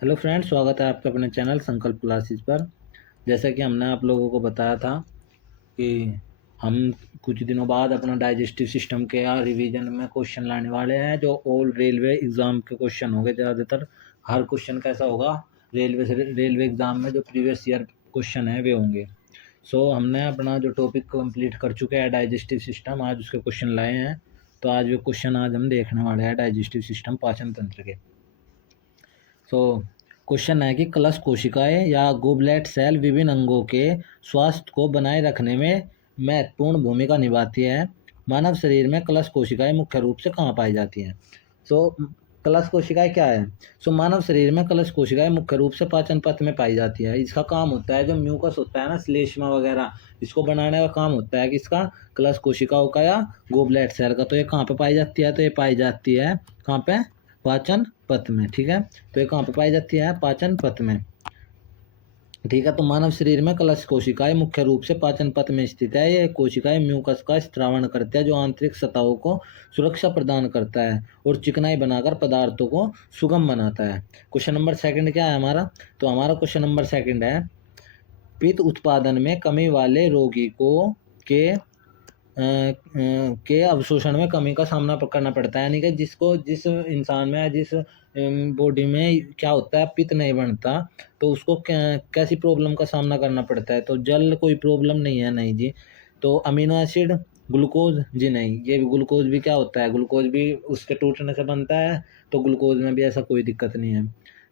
Hello friends, स्वागत है आपका अपने चैनल संकल्प क्लासेस पर। जैसा कि हमने आप लोगों को बताया था कि हम कुछ दिनों बाद अपना डाइजेस्टिव सिस्टम के रिवीजन में क्वेश्चन लाने वाले हैं, जो ऑल रेलवे एग्ज़ाम के क्वेश्चन होंगे। ज़्यादातर हर क्वेश्चन कैसा होगा, रेलवे एग्ज़ाम में जो प्रीवियस ईयर क्वेश्चन है वे होंगे। सो हमने अपना जो टॉपिक कंप्लीट कर चुके हैं डाइजेस्टिव सिस्टम, आज उसके क्वेश्चन लाए हैं। तो आज वो क्वेश्चन आज हम देखने वाले हैं डाइजेस्टिव सिस्टम, पाचन तंत्र के। सो क्वेश्चन है कि कलश कोशिकाएं या गोबलेट सेल विभिन्न अंगों के स्वास्थ्य को बनाए रखने में महत्वपूर्ण भूमिका निभाती है। मानव शरीर में कलश कोशिकाएं मुख्य रूप से कहाँ पाई जाती हैं? सो कलश कोशिकाएं क्या है? मानव शरीर में कलश कोशिकाएं मुख्य रूप से पाचन पथ में पाई जाती है। इसका काम होता है, जो म्यूकस होता है ना, श्लेष्मा वगैरह, इसको बनाने का काम होता है किसका? कलश कोशिकाओं का या गोबलेट सेल का। तो ये कहाँ पे पाई जाती है? तो ये पाई जाती है कहाँ पे? पाचन पथ में। ठीक है, तो ये कहाँ पे पाई जाती है? पाचन पथ में। ठीक है, तो मानव शरीर में कलश कोशिकाएं मुख्य रूप से पाचन पथ में स्थित है। ये कोशिकाएं म्यूकस का स्त्रावण करते हैं, जो आंतरिक सतहों को सुरक्षा प्रदान करता है और चिकनाई बनाकर पदार्थों को सुगम बनाता है। क्वेश्चन नंबर सेकंड क्या है हमारा? तो हमारा क्वेश्चन नंबर सेकंड है, पित्त उत्पादन में कमी वाले रोगी को के अवशोषण में कमी का सामना करना पड़ता है। यानी कि जिस इंसान में, जिस बॉडी में क्या होता है, पित्त नहीं बनता, तो उसको कैसी प्रॉब्लम का सामना करना पड़ता है? तो जल कोई प्रॉब्लम नहीं है, नहीं जी। तो अमीनो एसिड, ग्लूकोज जी नहीं। ये ग्लूकोज भी क्या होता है? ग्लूकोज भी उसके टूटने से बनता है, तो ग्लूकोज में भी ऐसा कोई दिक्कत नहीं है।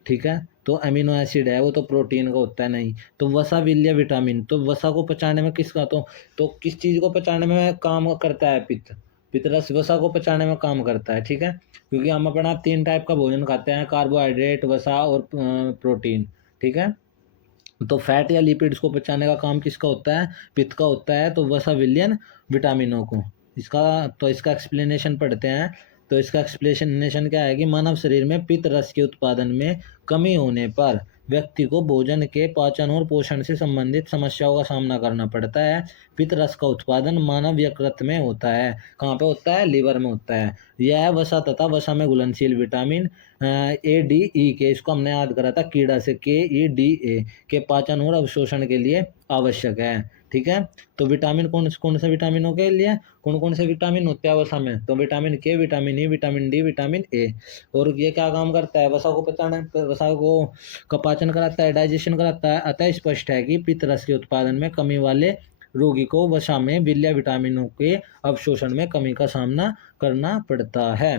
ठीक है, तो अमीनो एसिड है वो तो प्रोटीन का होता है, नहीं। तो वसा, विल्य, विटामिन, तो वसा को पचाने में किसका तो किस चीज़ को पचाने में काम करता है? पित्त। पित्त रस वसा को पचाने में काम करता है। ठीक है, क्योंकि हम अपना 3 टाइप का भोजन खाते हैं, कार्बोहाइड्रेट, वसा और प्रोटीन। ठीक है, तो फैट या लिपिड्स को पचाने का काम किसका होता है? पित्त का होता है। तो वसा, विलयन, विटामिनों को, इसका एक्सप्लेनेशन पढ़ते हैं। तो इसका एक्सप्लेनेशन क्या है कि मानव शरीर में पित्त रस के उत्पादन में कमी होने पर व्यक्ति को भोजन के पाचन और पोषण से संबंधित समस्याओं का सामना करना पड़ता है। पित्त रस का उत्पादन मानव यकृत में होता है। कहाँ पे होता है? लीवर में होता है। यह वसा तथा वसा में घुलनशील विटामिन ए, डी, ई के, इसको हमने याद करा था कीड़ा से, के, ई, डी, ए के पाचन और अवशोषण के लिए आवश्यक है। ठीक है, तो विटामिन कौन से विटामिनों के लिए, कौन कौन से विटामिन होते हैं वसा में? तो विटामिन के, vitamin E, vitamin D, vitamin A. और ये क्या काम करता है? वसा को पचाने, वसा को का पाचन कराता है, डाइजेशन कराता है। अतः स्पष्ट है कि पित्त रस के उत्पादन में कमी वाले रोगी को वसा में विल्य विटामिनों के अवशोषण में कमी का सामना करना पड़ता है।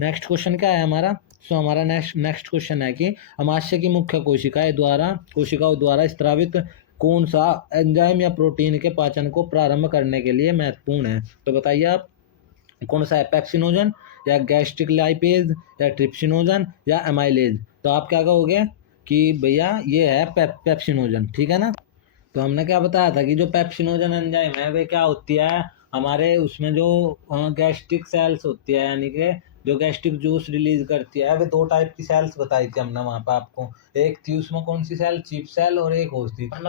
नेक्स्ट क्वेश्चन क्या है हमारा? हमारा नेक्स्ट क्वेश्चन है कि अमाशय की मुख्य कोशिकाओं द्वारा स्त्रावित कौन सा एंजाइम या प्रोटीन के पाचन को प्रारंभ करने के लिए महत्वपूर्ण है? तो बताइए आप, कौन सा है? पेप्सिनोजन या गैस्ट्रिक लाइपेज या ट्रिप्सिनोजन या एमाइलेज? तो आप क्या कहोगे कि भैया ये है पेप्सिनोजन। ठीक है ना, तो हमने क्या बताया था कि जो पेप्सिनोजन एंजाइम है वे क्या होती है? हमारे उसमें जो गैस्ट्रिक सेल्स होती है, यानी कि जो गैस्ट्रिक जूस रिलीज करती है, वे 2 टाइप की सेल्स बताई थी हमने वहां पे आपको। एक थी उसमें कौन सी सेल? चीफ सेल, और एक होती थी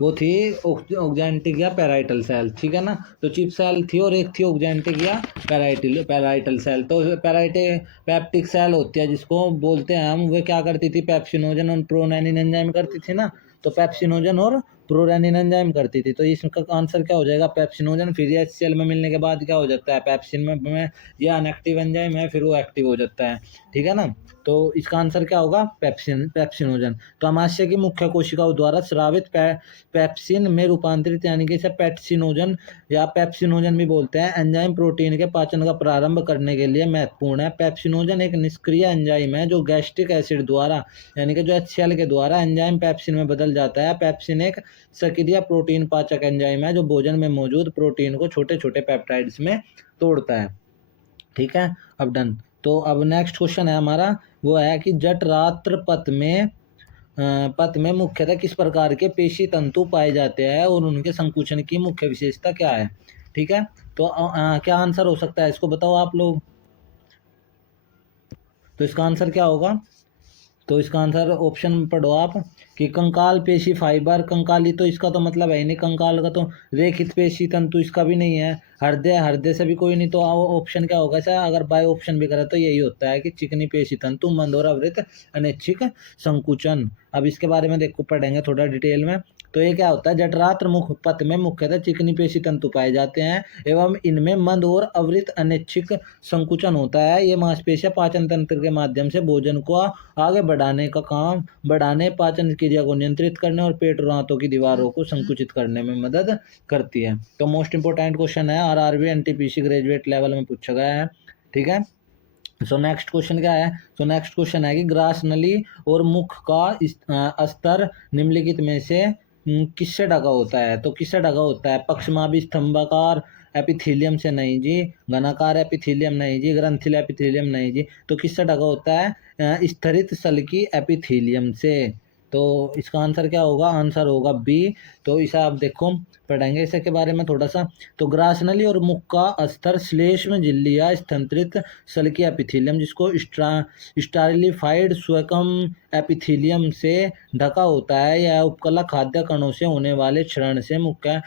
वो थी ऑक्जेंटिक या पैराइटल सेल। ठीक है ना, तो चिप सेल थी और एक थी ऑक्जेंटिक या पैराइटल सेल। तो पैप्टिक सेल होती है जिसको बोलते हैं हम, वे क्या करती थी? पेप्सिनोजन और प्रोरेनिन एंजाइम करती थी ना, तो पेप्सिनोजन और प्रोरेनिन एंजाइम करती थी। तो इसका आंसर क्या हो जाएगा? पेप्सिनोजन। फिर ये HCl में मिलने के बाद क्या हो जाता है? पेप्सिन में ये अनएक्टिव एंजाइम है, फिर वो एक्टिव हो जाता है। ठीक है ना, तो इसका आंसर क्या होगा? पेप्सिनोजन। तो अमाशय की मुख्य कोशिकाओं द्वारा स्रावित पेप्सिन में रूपांतरित, यानी कि इसे पेप्सिनोजन या पेप्सिनोजन भी बोलते हैं, एंजाइम प्रोटीन के पाचन का प्रारंभ करने के लिए महत्वपूर्ण है। पेप्सिनोजन एक निष्क्रिय एंजाइम है जो गैस्ट्रिक एसिड द्वारा, यानी कि जो HCl के द्वारा एंजाइम पेप्सिन में बदल जाता है। पेप्सिन एक सक्रिय प्रोटीन पाचक एंजाइम है जो भोजन में मौजूद प्रोटीन को छोटे छोटे पेप्टाइड्स में तोड़ता है। ठीक है, अब डन। तो अब नेक्स्ट क्वेश्चन है हमारा, वो है कि जठरांत्र पथ में मुख्यतः किस प्रकार के पेशी तंतु पाए जाते हैं और उनके संकुचन की मुख्य विशेषता क्या है? ठीक है, तो क्या आंसर हो सकता है? इसको बताओ आप लोग। तो इसका आंसर क्या होगा? तो इसका आंसर ऑप्शन पढ़ो आप कि कंकाल पेशी फाइबर। कंकाली तो इसका तो मतलब है ही नहीं, कंकाल का तो रेखित पेशी तंतु इसका भी नहीं है। हृदय, हृदय से भी कोई नहीं, तो ऑप्शन क्या होगा सर? अगर बाय ऑप्शन भी करा तो यही होता है कि चिकनी पेशी तंतु, मंद और अवृत अनैच्छिक संकुचन। अब इसके बारे में देखो, पढ़ेंगे थोड़ा डिटेल में। तो ये क्या होता है? जठरांत्र मुख पथ में मुख्यतः चिकनी पेशी तंतु पाए जाते हैं एवं इनमें मंद और अवृत अनैच्छिक संकुचन होता है। ये मांसपेशियां पाचन तंत्र के माध्यम से भोजन को आगे बढ़ाने का काम, बढ़ाने, पाचन क्रिया को नियंत्रित करने और पेट और आंतों की दीवारों को संकुचित करने में मदद करती है। तो मोस्ट इंपोर्टेंट क्वेश्चन है, आरआरबी एनटीपीसी ग्रेजुएट लेवल में पूछा गया है। ठीक है। सो नेक्स्ट क्वेश्चन क्या है? सो नेक्स्ट क्वेश्चन है कि ग्रास नली और मुख का स्तर निम्नलिखित में से किससे ढका होता है? तो किससे ढका होता है? पक्षमाभी स्तंभाकार एपिथीलियम से नहीं जी, घनाकार एपिथीलियम नहीं जी, ग्रंथिल एपिथीलियम नहीं जी। तो किससे ढका होता है? स्तरित सल्की एपिथीलियम से। तो इसका आंसर क्या होगा? आंसर होगा बी। तो इसे आप देखो, पढ़ेंगे इसे के बारे में थोड़ा सा। तो ग्रास नली और मुख का स्तर श्लेष्म झिल्ली या स्तंत्रित सल्की एपिथीलियम, जिसको स्टारिलिफाइड स्वकम एपिथीलियम से ढका होता है। यह उपकला खाद्य कणों से होने वाले क्षरण से मुख्य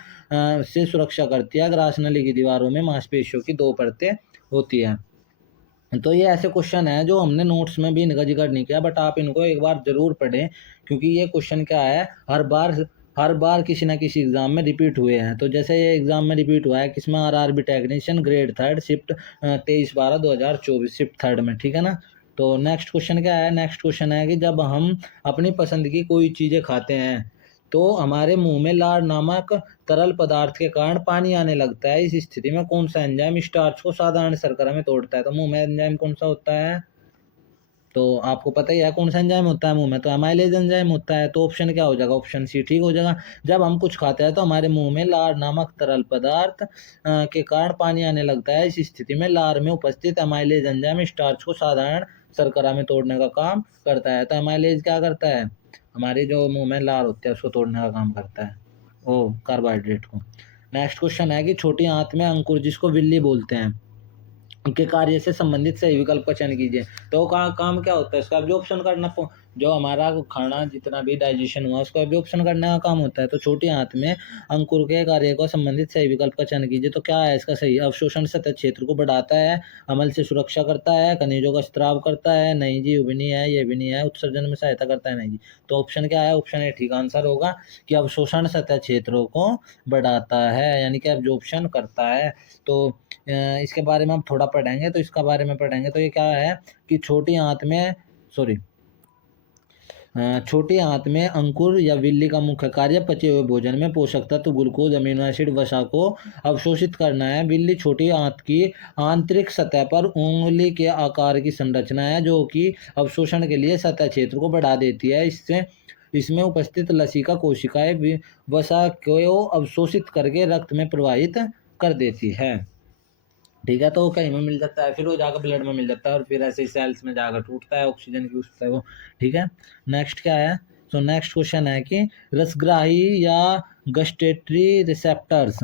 से सुरक्षा करती है। ग्रास नली की दीवारों में मांसपेशियों की 2 परतें होती है। तो ये ऐसे क्वेश्चन है जो हमने नोट्स में भी इनका जिक्र नहीं किया, बट आप इनको एक बार जरूर पढ़ें, क्योंकि ये क्वेश्चन क्या है, हर बार किसी ना किसी एग्जाम में रिपीट हुए हैं। तो जैसे ये एग्जाम में रिपीट हुआ है किसमें? RRB technician grade 3 shift 23/12/2024 shift 3 में। ठीक है ना। तो नेक्स्ट क्वेश्चन क्या है? नेक्स्ट क्वेश्चन है कि जब हम अपनी पसंद की कोई चीज़ें खाते हैं तो हमारे मुंह में लार नामक तरल पदार्थ के कारण पानी आने लगता है। इस स्थिति में कौन सा एंजाइम स्टार्च को साधारण शर्करा में तोड़ता है? तो मुंह में एंजाइम कौन सा होता है? तो आपको पता ही है कौन सा एंजाइम होता है मुंह में, तो एमाइलेज एंजाइम होता है। तो ऑप्शन क्या हो जाएगा? ऑप्शन सी ठीक हो जाएगा। जब हम कुछ खाते हैं तो हमारे मुंह में लार नामक तरल पदार्थ के कारण पानी आने लगता है। इस स्थिति में लार में उपस्थित एमाइलेज एंजाइम स्टार्च को साधारण शर्करा में तोड़ने का काम करता है। तो एमाइलेज क्या करता है? हमारे जो मुंह में लार होती है उसको तोड़ने का काम करता है, ओ कार्बोहाइड्रेट को। नेक्स्ट क्वेश्चन है कि छोटी आंत में अंकुर, जिसको विल्ली बोलते हैं, के कार्य से संबंधित सही विकल्प का चयन कीजिए। तो काम क्या होता है इसका? एब्जॉर्प्शन करना। जो हमारा खाना जितना भी डाइजेशन हुआ उसको एब्जॉर्प्शन करने का काम होता है। तो छोटी आंत में अंकुर के कार्य को संबंधित सही विकल्प का चयन कीजिए। तो क्या है इसका सही? अवशोषण सतह क्षेत्र को बढ़ाता है, अमल से सुरक्षा करता है, खनिजों का स्त्राव करता है, नहीं जी, भी नहीं है, ये भी नहीं है, उत्सर्जन में सहायता करता है, नहीं जी। तो ऑप्शन क्या है? ऑप्शन ए ठीक आंसर होगा कि अवशोषण सतह क्षेत्रों को बढ़ाता है, यानी कि एब्जॉर्प्शन करता है। तो इसके बारे में हम थोड़ा पढ़ेंगे, तो इसका बारे में पढ़ेंगे। तो ये क्या है कि छोटी आंत में छोटी आंत में अंकुर या विल्ली का मुख्य कार्य पचे हुए भोजन में पोषक तत्व ग्लूकोज, अमीनो एसिड, वसा को अवशोषित करना है। विल्ली छोटी आंत की आंतरिक सतह पर उंगली के आकार की संरचना है जो कि अवशोषण के लिए सतह क्षेत्र को बढ़ा देती है। इसमें उपस्थित लसिका कोशिकाएं वसा को अवशोषित करके रक्त में प्रवाहित कर देती है। ठीक है। तो कहीं में मिल जाता है, फिर वो जाकर ब्लड में मिल जाता है और फिर ऐसे ही सेल्स में जाकर टूटता है, ऑक्सीजन की उससे है वो। ठीक है। नेक्स्ट क्या है? तो नेक्स्ट क्वेश्चन है कि रसग्राही या गस्टेटरी रिसेप्टर्स,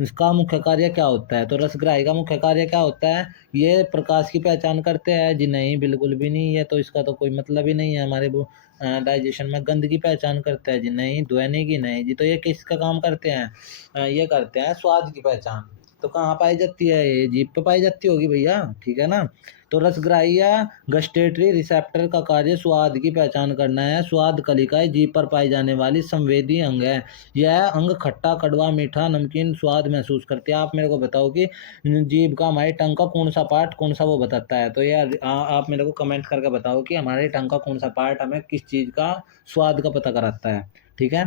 इसका मुख्य कार्य क्या होता है? तो रसग्राही का मुख्य कार्य क्या होता है? ये प्रकाश की पहचान करते हैं जी? नहीं, बिल्कुल भी नहीं है। तो इसका तो कोई मतलब ही नहीं है। हमारे वो डाइजेशन में गंध की पहचान करते हैं जी? नहीं। ध्वनि की? नहीं जी। तो ये किसका काम करते हैं? ये करते हैं स्वाद की पहचान। तो कहाँ पाई जाती है? ये जीभ पे पाई जाती होगी भैया। ठीक है ना। तो रसग्राही या गस्टेटरी रिसेप्टर का कार्य स्वाद की पहचान करना है। स्वाद कलिकाएं जीभ पर पाई जाने वाली संवेदी अंग है। यह अंग खट्टा, कड़वा, मीठा, नमकीन स्वाद महसूस करते हैं। आप मेरे को बताओ कि जीभ का, हमारे टंग का कौन सा पार्ट कौन सा वो बताता है? तो यार आप मेरे को कमेंट करके बताओ कि हमारे टंग का कौन सा पार्ट हमें किस चीज़ का स्वाद का पता कराता है। ठीक है।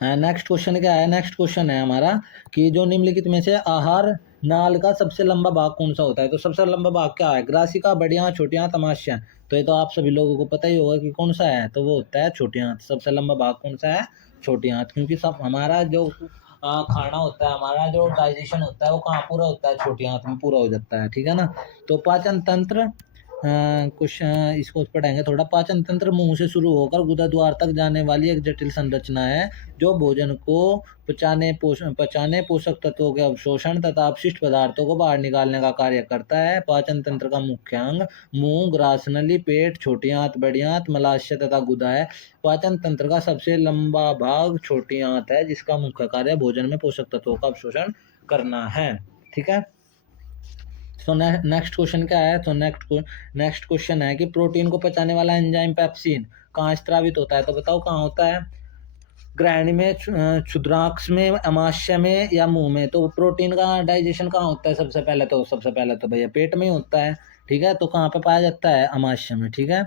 नेक्स्ट क्वेश्चन क्या है? नेक्स्ट क्वेश्चन है हमारा कि जो निम्नलिखित में से आहार नाल का सबसे लंबा भाग कौन सा होता है? तो सबसे लंबा भाग क्या है? ग्रासिका, बड़ियां, छोटियां, तमाशा। तो ये तो आप सभी लोगों को पता ही होगा कि कौन सा है। तो वो होता है छोटियां। सबसे लंबा भाग कौन सा है? छोटियां। क्योंकि सब हमारा जो खाना होता है, हमारा जो डाइजेशन होता है वो कहाँ पूरा होता है? छोटी आंत में पूरा हो जाता है। ठीक है ना। तो पाचन तंत्र कुछ इसको पढ़ेंगे थोड़ा। पाचन तंत्र मुंह से शुरू होकर गुदा द्वार तक जाने वाली एक जटिल संरचना है जो भोजन को पचाने, पोषक तत्वों के अवशोषण तथा अपशिष्ट पदार्थों को बाहर निकालने का कार्य करता है। पाचन तंत्र का मुख्य अंग मुंह, ग्रासनली, पेट, छोटी आंत, बड़ी आंत, मलाशय तथा गुदा है। पाचन तंत्र का सबसे लंबा भाग छोटी आंत है जिसका मुख्य कार्य भोजन में पोषक तत्वों का अवशोषण करना है। ठीक है। तो नेक्स्ट क्वेश्चन क्या है? तो नेक्स्ट क्वेश्चन है कि प्रोटीन को पचाने वाला एंजाइम पेप्सिन कहाँ स्त्रावित होता है? तो बताओ कहाँ होता है? ग्रहणी में, क्षुद्राक्ष में, अमाशय में या मुंह में? तो प्रोटीन का डाइजेशन कहाँ होता है? सबसे पहले तो भैया पेट में ही होता है। ठीक है। तो कहाँ पे पाया जाता है? अमाशय में। ठीक है।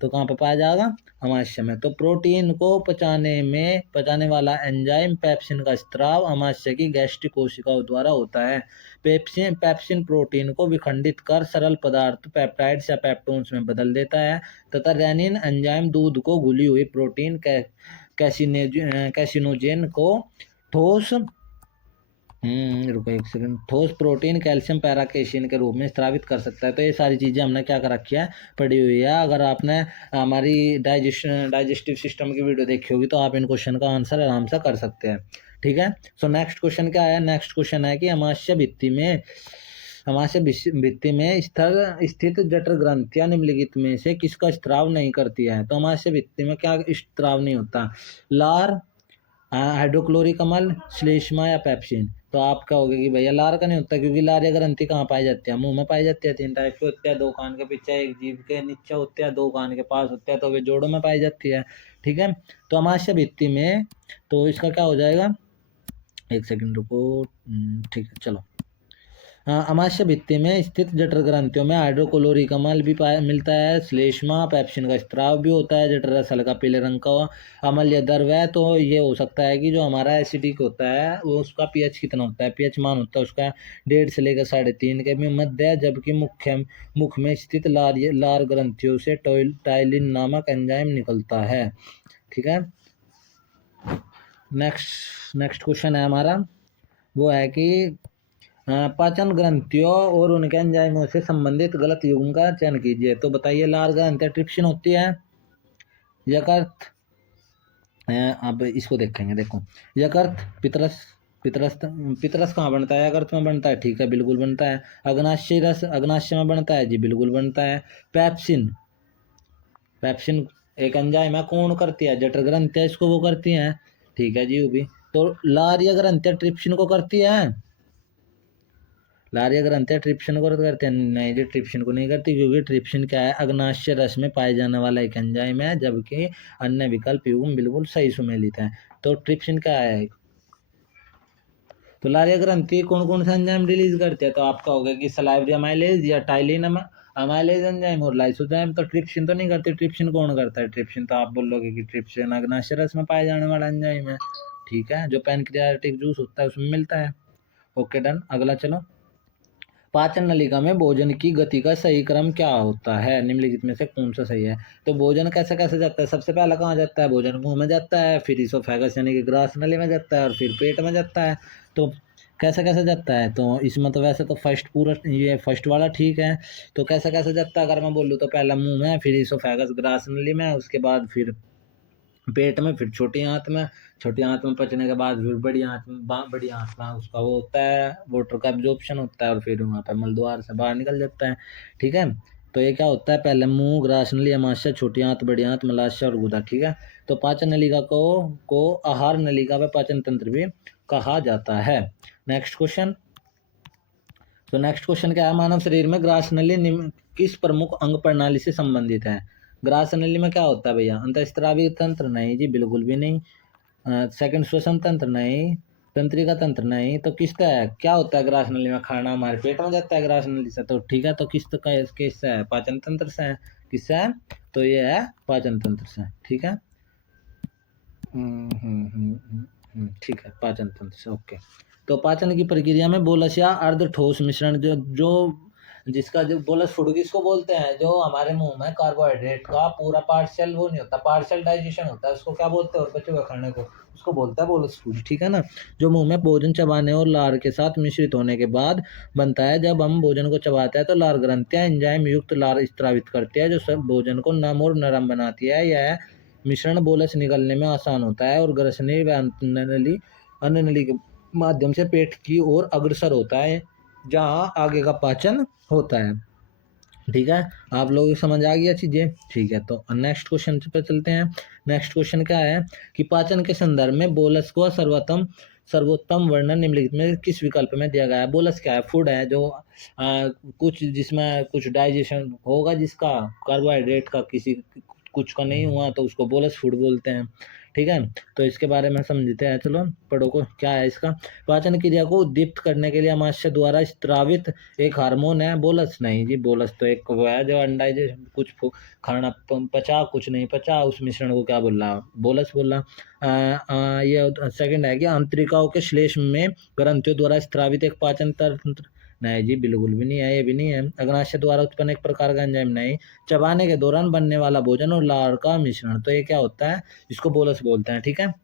तो कहाँ पे पाया जाएगा? अमाशय में। तो प्रोटीन को पचाने वाला एंजाइम पेप्सिन का स्त्राव अमाशय की गैस्ट्रिक कोशिकाओं द्वारा होता है। पेप्सिन प्रोटीन को विखंडित कर सरल पदार्थ पेप्टाइड्स या पेप्टोन्स में बदल देता है तथा रेनिन एंजाइम दूध को घुली हुई प्रोटीन कैसिनोजेन को ठोस रुको एक सेकंड, ठोस प्रोटीन कैल्शियम पैराकेशिन के रूप में स्रावित कर सकता है। तो ये सारी चीज़ें हमने क्या कर रखी है? पढ़ी हुई है। अगर आपने हमारी डाइजेस्टिव सिस्टम की वीडियो देखी होगी तो आप इन क्वेश्चन का आंसर आराम से कर सकते हैं। ठीक है। सो नेक्स्ट क्वेश्चन क्या है? नेक्स्ट क्वेश्चन है कि अमाशय भित्ति में स्थित जठर ग्रंथियां निम्नलिखित में से किसका स्त्राव नहीं करती है? तो अमाशय भित्ति में क्या स्त्राव नहीं होता? लार, हाइड्रोक्लोरिक अम्ल, श्लेष्मा या पेप्सिन? तो आप कहोगे कि भैया लार का नहीं होता क्योंकि लार ग्रंथि कहाँ पाई जाती है? मुंह में पाई जाती है। 3 टाइप की होती है, 2 कान के पीछे, एक जीभ के नीचे होती है, 2 कान के पास होती है, तो वे जोड़ों में पाई जाती है। ठीक है। तो अमाशय भित्ति में तो इसका क्या हो जाएगा? एक सेकंड रुको। ठीक है चलो। अमाशय भित्ति में स्थित जठर ग्रंथियों में हाइड्रोक्लोरिक अम्ल भी मिलता है, श्लेष्मा, पेप्सिन का स्त्राव भी होता है, जठर रस हल्का पीले रंग का अम्ल या द्रव है। तो ये हो सकता है कि जो हमारा एसिडिक होता है वो उसका पीएच कितना होता है? पीएच मान होता है उसका 1.5 से लेकर 3.5 के भी मध्य है, जबकि मुख में स्थित लार ग्रंथियों से टाइलिन नामक एंजाइम निकलता है। ठीक है। नेक्स्ट क्वेश्चन है हमारा, वो है कि पाचन ग्रंथियों और उनके एंजाइमों से संबंधित गलत युग्म का चयन कीजिए। तो बताइए, लार ग्रंथि ट्रिप्सिन होती है, यकृत, अब इसको देखेंगे। देखो, यकृत, पितरस कहाँ बनता है? यकृत में बनता है। ठीक है, बिल्कुल बनता है। अग्नाशय में बनता है जी, बिल्कुल बनता है। पेप्सिन एक एंजाइम है, कौन करती है? जठर ग्रंथि है, इसको वो करती है। ठीक है जी, वो भी। तो लार या ग्रंथि ट्रिप्सिन को करती है? लार या ग्रंथियां ट्रिप्सिन को करते हैं? नहीं जी, ट्रिप्सिन को नहीं करती, क्योंकि ट्रिप्सिन क्या है? अग्नाशय रस में पाए जाने वाला एक एंजाइम है, जबकि अन्य विकल्प युग्म बिल्कुल सही सुमेलित है। तो ट्रिप्सिन क्या है? तो लार या ग्रंथि कौन कौन सा एंजाइम रिलीज करते हैं? तो आपका होगा कि सलाइवरी अमाइलेज या टाइलिन अमाइलेज एंजाइम और लाइसोजाइम। तो ट्रिप्सिन तो नहीं करती। ट्रिप्सिन कौन करता है? ट्रिप्सिन तो आप बोलोगे कि ट्रिप्सिन अग्नाशय रस में पाए जाने वाला एंजाइम है। ठीक है, जो पैनक्रियाटिक जूस होता है उसमें मिलता है। Okay done. अगला चलो। पाचन नलिका में भोजन की गति का सही क्रम क्या होता है? निम्नलिखित में से कौन सा सही है? तो भोजन कैसे कैसे जाता है? सबसे पहला कहाँ जाता है? भोजन मुंह में जाता है, फिर इसोफेगस यानी कि ग्रास नली में जाता है, और फिर पेट में जाता है। तो कैसे कैसे जाता है? तो इसमें तो वैसे तो फर्स्ट वाला ठीक है। तो कैसे कैसे जाता है? अगर मैं बोलूँ तो पहला मुंह में, फिर इसोफेगस ग्रास नली में, उसके बाद फिर पेट में, फिर छोटी आंत में पचने के बाद फिर बड़ी आंत में उसका वो होता है, वाटर का एब्जॉर्प्शन होता है, और फिर वहाँ पे मलद्वार से बाहर निकल जाता है। ठीक है। तो ये क्या होता है? पहले मुंह, ग्रासनली, अमाशय, छोटी आंत, बड़ी आंत, मलाशय और गुदा। ठीक है। तो पाचन नलिका को आहार नलिका व पाचन तंत्र भी कहा जाता है। Next question. तो नेक्स्ट क्वेश्चन क्या है? मानव शरीर में ग्रास नली किस प्रमुख अंग प्रणाली से संबंधित है? ग्रास नली में क्या होता है भैया? अंतःस्रावी तंत्र? नहीं जी, बिल्कुल भी नहीं। सेकंड श्वसन तंत्र? नहीं। तंत्रिका तंत्र? नहीं। तो किसका है? क्या होता है ग्रास नली में? खाना हमारे पेट में जाता है ग्रास नली से। तो ठीक है, तो किससे है? पाचन तंत्र से है। किससे है? तो ये है पाचन तंत्र से। ठीक है। ठीक है, पाचन तंत्र से। ओके। तो पाचन की प्रक्रिया में बोलस या अर्ध ठोस मिश्रण जो जिसका जो बोलस फूड किसको बोलते हैं, जो हमारे मुंह में कार्बोहाइड्रेट का पूरा पार्शियल वो नहीं होता, पार्शियल डाइजेशन होता है, उसको क्या बोलते हैं और बच्चों का खाने को, उसको बोलता है बोलस फूड, ठीक है ना। जो मुंह में भोजन चबाने और लार के साथ मिश्रित होने के बाद बनता है। जब हम भोजन को चबाते हैं तो लार ग्रंथियां एंजाइम युक्त लार स्त्रावित करती है, जो सब भोजन को नम और नरम बनाती है। यह मिश्रण बोलस निगलने में आसान होता है और ग्रसनी व अन्न नली के माध्यम से पेट की ओर अग्रसर होता है, जहाँ आगे का पाचन होता है। ठीक है, आप लोगों को समझ आ गया चीजें। ठीक है, तो नेक्स्ट क्वेश्चन पे चलते हैं। नेक्स्ट क्वेश्चन क्या है कि पाचन के संदर्भ में बोलस को सर्वोत्तम वर्णन निम्नलिखित में किस विकल्प में दिया गया है। बोलस क्या है, फूड है जो कुछ जिसमें कुछ डाइजेशन होगा, जिसका कार्बोहाइड्रेट का किसी कुछ का नहीं हुआ तो उसको बोलस फूड बोलते हैं। ठीक है, तो इसके बारे में समझते हैं, चलो पढ़ो को क्या है इसका। पाचन क्रिया को उद्दीप्त करने के लिए आमाशय द्वारा स्त्रावित एक हार्मोन है। बोलस नहीं जी, बोलस तो एक वो है जो अंडा कुछ खाना पचा कुछ नहीं पचा, उस मिश्रण को क्या बोल रहा, बोलस बोल रहा। ये सेकंड है कि आंतरिकाओं के श्लेष्म में ग्रंथियों द्वारा स्त्रावित एक पाचन तंत्र, नहीं जी बिल्कुल भी नहीं है, ये भी नहीं है। अग्नाशय द्वारा उत्पन्न एक प्रकार का एंजाइम, नहीं। चबाने के दौरान बनने वाला भोजन और लार का मिश्रण, तो ये क्या होता है, इसको बोलस बोलते हैं। ठीक है,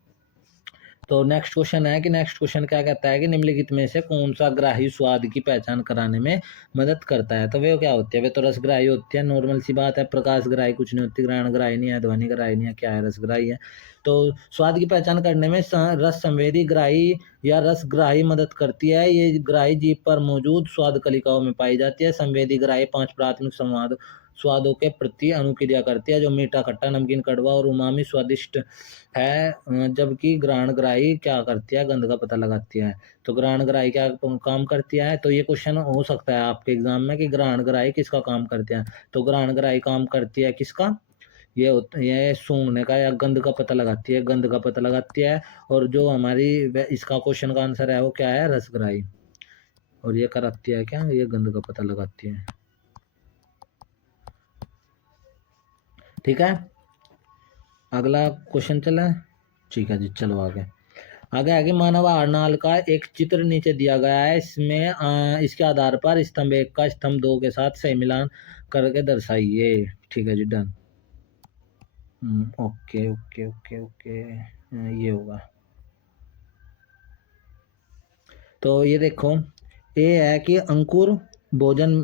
तो नेक्स्ट क्वेश्चन है कि नेक्स्ट क्वेश्चन क्या कहता है कि निम्नलिखित में से कौन सा ग्राही स्वाद की पहचान कराने में मदद करता है। तो वे क्या होती है, वे तो रसग्राही होती है, नॉर्मल सी बात है। प्रकाश ग्राही कुछ नहीं होती, ग्रहण ग्राही नहीं है, ध्वनि ग्राही नहीं है, क्या है, रसग्राही है। तो स्वाद की पहचान करने में रस संवेदी ग्राही या रस ग्राही मदद करती है। ये ग्राही जीभ पर मौजूद स्वाद कलिकाओं में पाई जाती है। संवेदी ग्राही 5 प्राथमिक स्वादों के प्रति अनुक्रिया करती है, जो मीठा, खट्टा, नमकीन, कड़वा और उमामी स्वादिष्ट है। जबकि ग्राही क्या करती है, गंध का पता लगाती है। तो ग्राही क्या काम करती है, तो ये क्वेश्चन हो सकता है आपके एग्जाम में कि ग्राही किसका काम करते हैं। तो ग्राही काम करती है किसका, ये सूंघने का या गंध का पता लगाती है, गंध का पता लगाती है। और जो हमारी इसका क्वेश्चन का आंसर है वो क्या है, रसग्राही। और ये कराती है क्या, ये गंध का पता लगाती है। ठीक है, अगला क्वेश्चन चला। ठीक है जी, चलो आगे आगे मानव आहार का एक चित्र नीचे दिया गया है। इसमें इसके आधार पर स्तंभ 1 का स्तंभ 2 के साथ सही मिलान करके दर्शाइए। ठीक है जी, done. Okay okay okay okay, ये होगा। तो ये देखो, ये है कि अंकुर भोजन,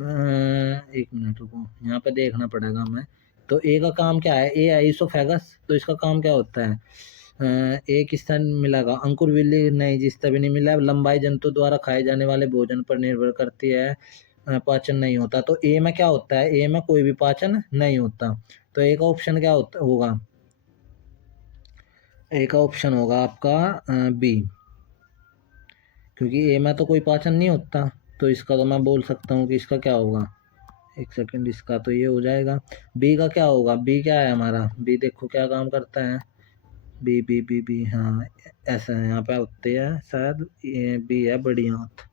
एक मिनट रुको, यहाँ पे देखना पड़ेगा हमें। तो ए का काम क्या है, ए है ईसोफेगस, तो इसका काम क्या होता है, एक स्थान मिलेगा। अंकुर विल्ली नहीं, जिस तभी नहीं मिला। लंबाई जंतु द्वारा खाए जाने वाले भोजन पर निर्भर करती है, पाचन नहीं होता। तो ए में क्या होता है, ए में कोई भी पाचन नहीं होता। तो ए का ऑप्शन क्या होगा, ए का ऑप्शन होगा आपका बी, क्योंकि ए में तो कोई पाचन नहीं होता। तो इसका तो मैं बोल सकता हूँ कि इसका क्या होगा, एक सेकंड, इसका तो ये हो जाएगा। बी का क्या होगा, बी क्या है हमारा, बी देखो क्या काम करता है, बी बी बी बी, हाँ ऐसा है, यहाँ पे होते हैं शायद, ये बी है बड़ी आंत।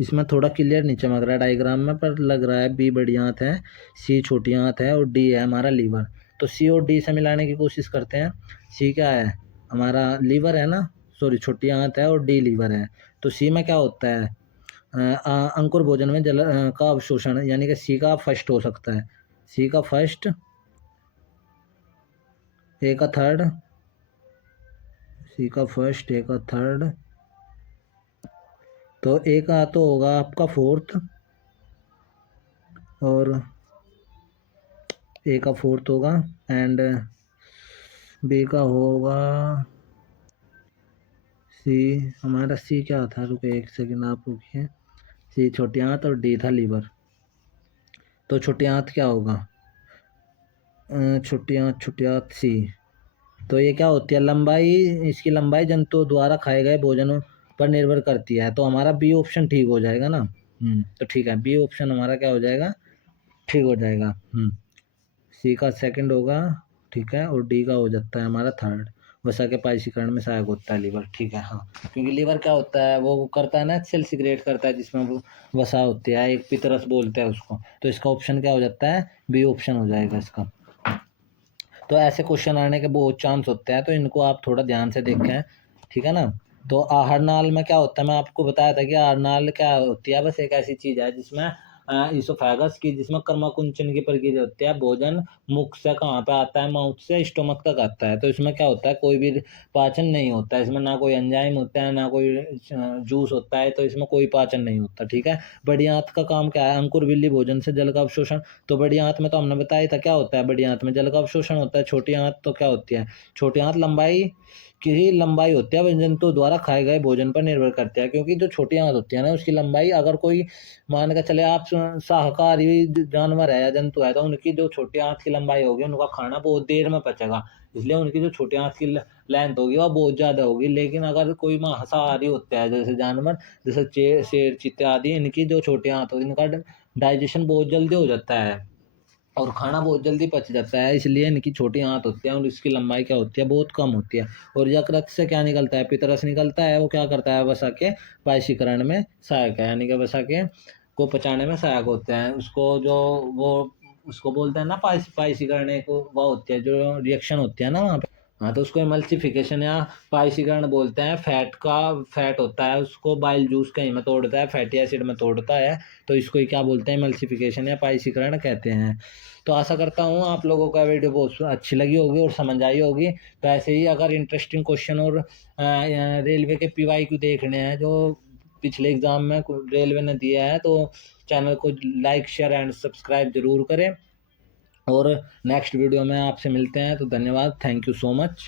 इसमें थोड़ा क्लियर नहीं चमक रहा है डायग्राम में, पर लग रहा है बी बड़ी आंत है, सी छोटी आंत है और डी है हमारा लीवर। तो सी और डी से मिलाने की कोशिश करते हैं। सी क्या है, हमारा लीवर है ना, सॉरी छोटी आंत है और डी लीवर है। तो सी में क्या होता है, अंकुर भोजन में जल का अवशोषण, यानी कि सी का फर्स्ट हो सकता है, सी का फर्स्ट, ए का थर्ड, सी का फर्स्ट, ए का थर्ड, तो ए का तो होगा आपका फोर्थ, और ए का फोर्थ होगा, एंड बी का होगा सी। हमारा सी क्या था, रुके एक सेकंड आप रुकिए, सी छोटी आंत और डी था लीवर। तो छोटी आंत क्या होगा, छोटी आंत सी। तो ये क्या होती है, लंबाई, इसकी लंबाई जंतुओं द्वारा खाए गए भोजनों पर निर्भर करती है। तो हमारा बी ऑप्शन ठीक हो जाएगा ना। तो ठीक है, बी ऑप्शन हमारा क्या हो जाएगा, ठीक हो जाएगा। सी का सेकंड होगा, ठीक है, और डी का हो जाता है हमारा थर्ड। वसा के पाइशीकरण में सहायक होता है लीवर। ठीक है, हाँ, क्योंकि लीवर क्या होता है, वो करता है ना, सेल सिक्रेट करता है, जिसमें वो वसा होती है, एक पितरस बोलते हैं उसको। तो इसका ऑप्शन क्या हो जाता है, बी ऑप्शन हो जाएगा इसका। तो ऐसे क्वेश्चन आने के बहुत चांस होते हैं, तो इनको आप थोड़ा ध्यान से देखें। ठीक है ना। तो आहार नाल में क्या होता है, मैं आपको बताया था कि आहार नाल क्या होती है, बस एक ऐसी चीज़ है जिसमें इसोफेगस की, जिसमें कर्मकुंचन की प्रक्रिया होती है। भोजन मुख से कहाँ पे आता है, माउथ से स्टोमक तक आता है। तो इसमें क्या होता है, कोई भी पाचन नहीं होता है इसमें, ना कोई एंजाइम होता है, ना कोई जूस होता है, तो इसमें कोई पाचन नहीं होता, ठीक है। बड़ी आंत का काम क्या है, अंकुर बिल्ली भोजन से जल का अवशोषण। तो बड़ी आंत में तो हमने बताया था क्या होता है, बड़ी आंत में जल का अवशोषण होता है। छोटी आंत तो क्या होती है, छोटी आंत लंबाई की ही लंबाई होती है, वह जंतु द्वारा खाए गए भोजन पर निर्भर करती है। क्योंकि जो छोटी आंत होती है ना, उसकी लंबाई, अगर कोई मान के चले आप शाकाहारी जानवर है या जंतु है, तो उनकी जो छोटी आंत की लंबाई होगी, उनका खाना बहुत देर में पचेगा, इसलिए उनकी जो छोटी आंत की लेंथ होगी वह बहुत ज़्यादा होगी। लेकिन अगर कोई मांसाहारी होता है जैसे जानवर, जैसे शेर, चीते आदि, इनकी जो छोटी आंत होगी, इनका डाइजेशन बहुत जल्दी हो जाता है और खाना बहुत जल्दी पच जाता है, इसलिए इनकी छोटी आंत होती है और इसकी लंबाई क्या होती है, बहुत कम होती है। और यकृत से क्या निकलता है, पितरस निकलता है, वो क्या करता है, वसा के पायशीकरण में सहायक है, यानी कि वसा के को पचाने में सहायक होते हैं। उसको जो वो उसको बोलते हैं ना, पायशीकरण एक वो होती है जो रिएक्शन होती है ना वहाँ पे। हाँ, तो उसको एमल्सिफिकेशन या पायशीकरण बोलते हैं। फैट होता है, उसको बाइल जूस कहीं में तोड़ता है, फैटी एसिड में तोड़ता है, तो इसको ही क्या बोलते हैं, एमल्सिफिकेशन या पायशीकरण कहते हैं। तो आशा करता हूँ आप लोगों का वीडियो बहुत अच्छी लगी होगी और समझ आई होगी। तो ऐसे ही अगर इंटरेस्टिंग क्वेश्चन और रेलवे के PYQ देखने हैं जो पिछले एग्जाम में रेलवे ने दिया है, तो चैनल को लाइक शेयर एंड सब्सक्राइब जरूर करें। और नेक्स्ट वीडियो में आपसे मिलते हैं, तो धन्यवाद, थैंक यू सो मच।